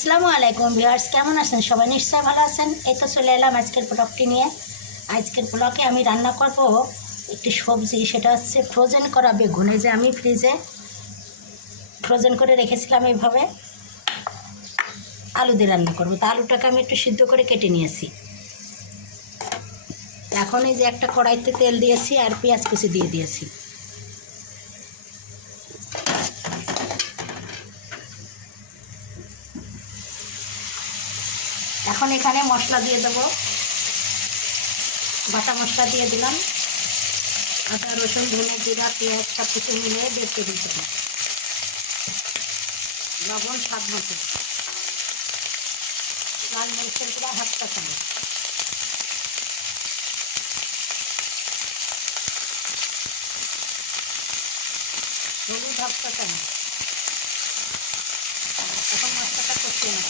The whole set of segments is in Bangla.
আসসালামু আলাইকুম ভিউয়ার্স, কেমন আছেন? সবাই নিশ্চয়ই ভালো আছেন? এই তো চলে এলাম আজকের ব্লগটি নিয়ে। আজকের ব্লগে আমি রান্না করব একটি সবজি, সেটা হচ্ছে ফ্রোজেন করা বেগুন। এই যে আমি ফ্রিজে ফ্রোজেন করে রেখেছিলাম এইভাবে। আলু দিয়ে রান্না করব। তা আলুটাকে আমি একটু সিদ্ধ করে কেটে নিয়েছি। এখন এই যে একটা কড়াইতে তেল দিয়েছি আর পেঁয়াজ কুচি দিয়ে দিয়েছি। এখন এখানে মশলা দিয়ে দেবো। বাটা মশলা দিয়ে দিলাম। আদা, রসুন, ধনে জিরা, পেঁয়াজ সব কিছু মিলিয়ে দিয়ে দেবো। লবণ স্বাদ মতো। লাল মরিচের গুঁড়া চা চামচ। হলুদ চা চামচ। এখন মশলাটা কষিয়ে নেব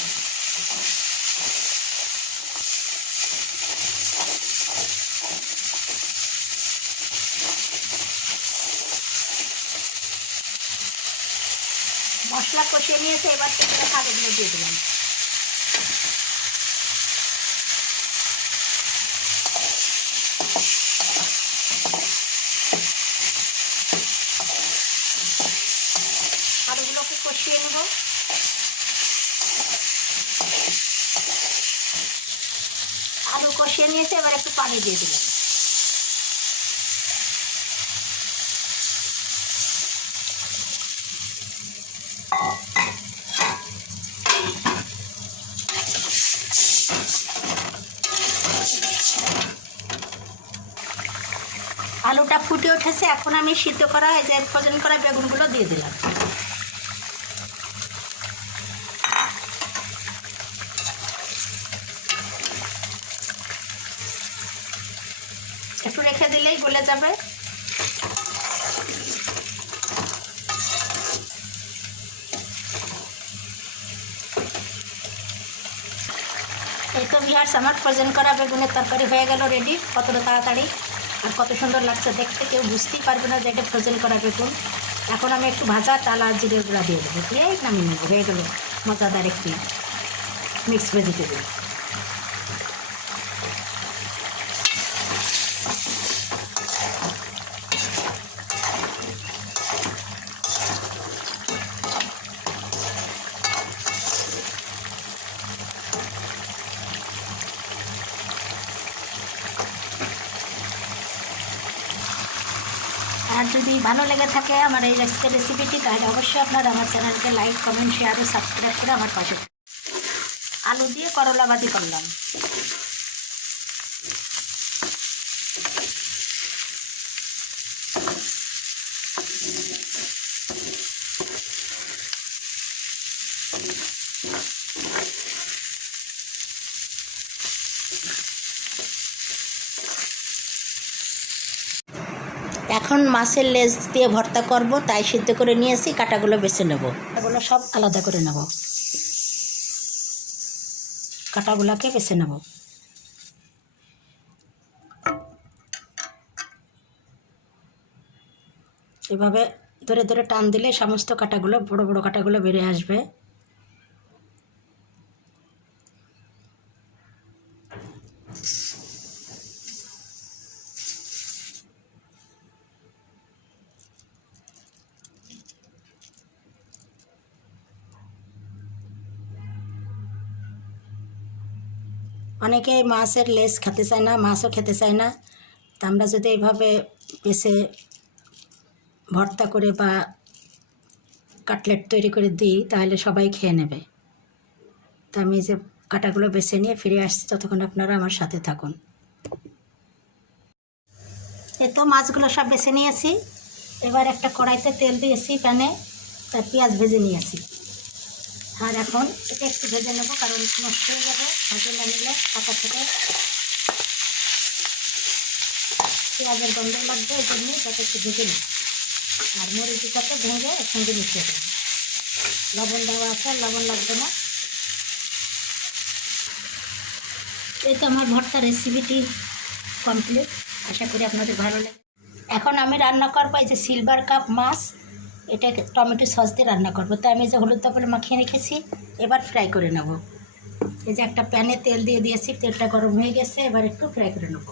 মশলা কষিয়ে নিয়েছে এবার তেলে শাকগুলো দিয়ে দিলাম। আলুগুলোকে কষিয়ে নেব। আলু কষিয়ে নিয়েছে এবার একটু পানি দিয়ে দিলাম। আলুটা ফুটে উঠেছে, এখন আমি সিদ্ধ করা এই যে ফোজন করা বেগুনগুলো দিয়ে দিলাম। একটু রেখে দিলেই গলে যাবে। এই তো বিহার আমার ফ্রোজেন করা বেগুনের তরকারি হয়ে গেল রেডি কতটা তাড়াতাড়ি। আর কত সুন্দর লাগছে দেখতে, কেউ বুঝতেই পারবে না যে এটা ফ্রোজেন করা বেগুন। এখন আমি একটু ভাজা টালা জিরে গুঁড়া দিয়ে দেবো। দিয়ে নামিয়ে নেব, হয়ে গেলো। মজাদার একটি মিক্সড ভেজিটেবল আর যদি ভালো লেগে থাকে আমার এই রেসিপিটি তাহলে অবশ্যই আপনারা আমার চ্যানেলকে লাইক কমেন্ট শেয়ার ও সাবস্ক্রাইব করে আমার পাশে। আলু দিয়ে করলা করলাম এখন মাছের লেজ দিয়ে ভর্তা করব, তাই সিদ্ধ করে নিয়ে নিয়েছি, কাটাগুলো বেছে নেব। কাটাগুলো সব আলাদা করে নেব। কাটাগুলোকে বেছে নেব। এভাবে ধরে ধরে টান দিলে সমস্ত কাটাগুলো, বড় বড় কাটাগুলো বেরিয়ে আসবে। অনেকে মাছের লেজ খেতে চায় না, মাছও খেতে চায় না। তা আমরা যদি এইভাবে বেছে ভর্তা করে বা কাটলেট তৈরি করে দিই, তাহলে সবাই খেয়ে নেবে। তা আমি যে কাটাগুলো বেছে নিয়ে ফিরে আসছি, ততক্ষণ আপনারা আমার সাথে থাকুন। এ তো মাছগুলো সব বেছে নিয়েছি। এবার একটা কড়াইতে তেল দিয়েছি প্যানে, তার পেঁয়াজ ভেজে নিয়েছি। আর এখন এটা একটু ভেজে নেব, কারণ নষ্ট হয়ে যাবে। ভেজে না নিলে পাতা থেকে পেঁয়াজের গন্ধ লাগবে, এই জন্য এটাকে একটু ভেজে নিই আর মরিচটাকে ভেঙে এর সঙ্গে মিশিয়ে দেবো। লবণ দেওয়া আছে, আর লবণ লাগবে না। এই তো আমার ভর্তা রেসিপিটি কমপ্লিট আশা করি আপনাদের ভালো লাগে এখন আমি রান্না করব এই যে সিলভার কাপ মাছ। এটা টমেটো সস দিয়ে রান্না করব। তাই আমি যে হলুদ তাপলে মাখিয়ে রেখেছি, এবার ফ্রাই করে নেব। এই যে একটা প্যানে তেল দিয়ে দিয়েছি, তেলটা গরম হয়ে গেছে, এবার একটু ফ্রাই করে নেব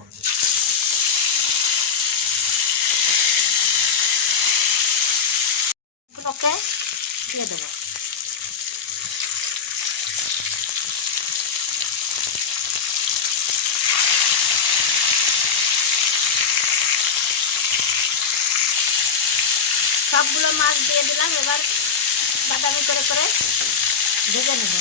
এগুলোকে দিয়ে দেবো সবগুলো মাছ দিয়ে দিলাম, এবার বাদামি করে করে ভেজে নেব।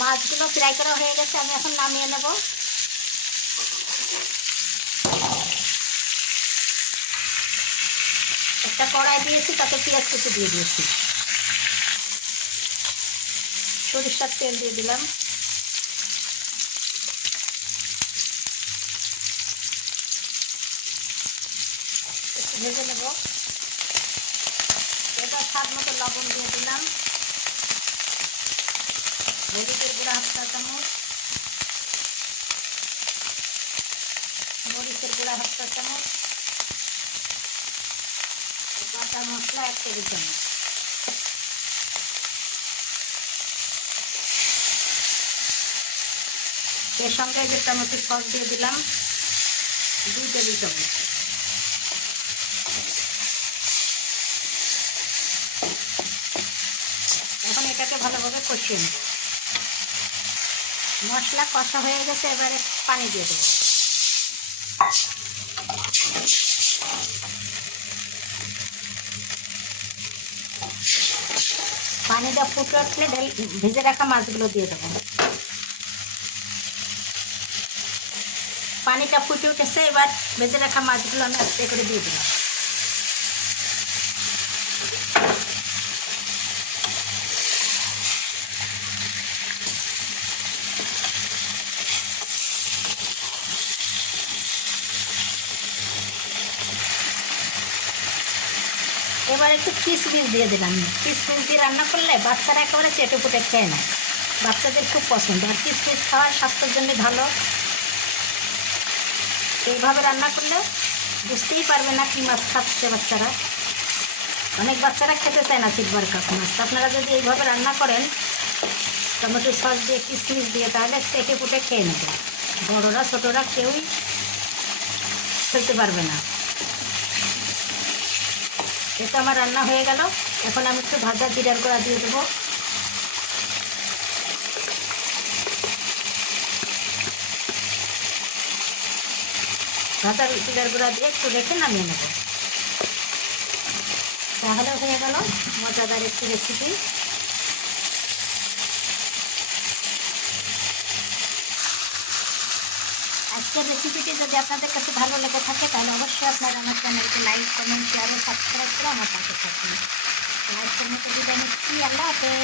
মাছগুলো ফ্রাই করা হয়ে গেছে, আমি এখন নামিয়ে নেব। একটা কড়াই দিয়েছি, তাতে পেঁয়াজ কুচি দিয়ে দিয়েছি। সরিষার তেল দিয়ে দিলাম। ভেজে নেব। এবার স্বাদ মতো লবণ দিয়ে দিলাম। হলুদের গুঁড়া হাফ চা চামচ। মরিচের গুঁড়া হাফ চা চামচ বাটা মশলা এক টেবিলের সঙ্গে যে টমেটো সস দিয়ে দিলাম, দুই টেবিল চামচ। এখন এটাকে ভালোভাবে কষিয়ে নেব। মশলা কষা হয়ে গেছে, এবারে পানি দিয়ে দেবো। পানিটা ফুটে উঠলে ভেজে রাখা মাছগুলো দিয়ে দেবো। পানিটা ফুটে উঠেছে, এবার ভেজে রাখা মাছগুলো আমি আস্তে করে দিয়ে দিলাম এবার একটু কিশমিশ দিয়ে দিলাম। কিশমিশ দিয়ে রান্না করলে বাচ্চারা একেবারে চেটে পুটে খেয়ে নেয়। বাচ্চাদের খুব পছন্দ। আর কিশমিশ খাওয়া স্বাস্থ্যের জন্য ভালো। এইভাবে রান্না করলে বুঝতেই পারবে না কি মাছ খাচ্ছে বাচ্চারা। অনেক বাচ্চারা খেতে চায় না সিলভার কাপ মাছ। আপনারা যদি এইভাবে রান্না করেন, টমেটো সস দিয়ে, কিশমিশ দিয়ে, তাহলে চেটে পুটে খেয়ে নেবে বড়োরা, ছোটোরা কেউই খেতে পারবে না। এটা আমার রান্না হয়ে গেল। এখন আমি একটু ভাজা জিরার গুঁড়া দিয়ে দেবো। ভাজা জিরার গুঁড়া দিয়ে একটু রেখে নামিয়ে নেব। তাহলে হয়ে গেল মজাদার একটি রেসিপি আজকের রেসিপিটি যদি আপনাদের কাছে ভালো লেগে থাকে, তাহলে অবশ্যই আপনারা আমার চ্যানেলকে লাইক কমেন্ট শেয়ার ও সাবস্ক্রাইব করে আমার পাশে থাকবেন। লাইক কমেন্টে বিদায় নিচ্ছি। আল্লাহ হাফেজ।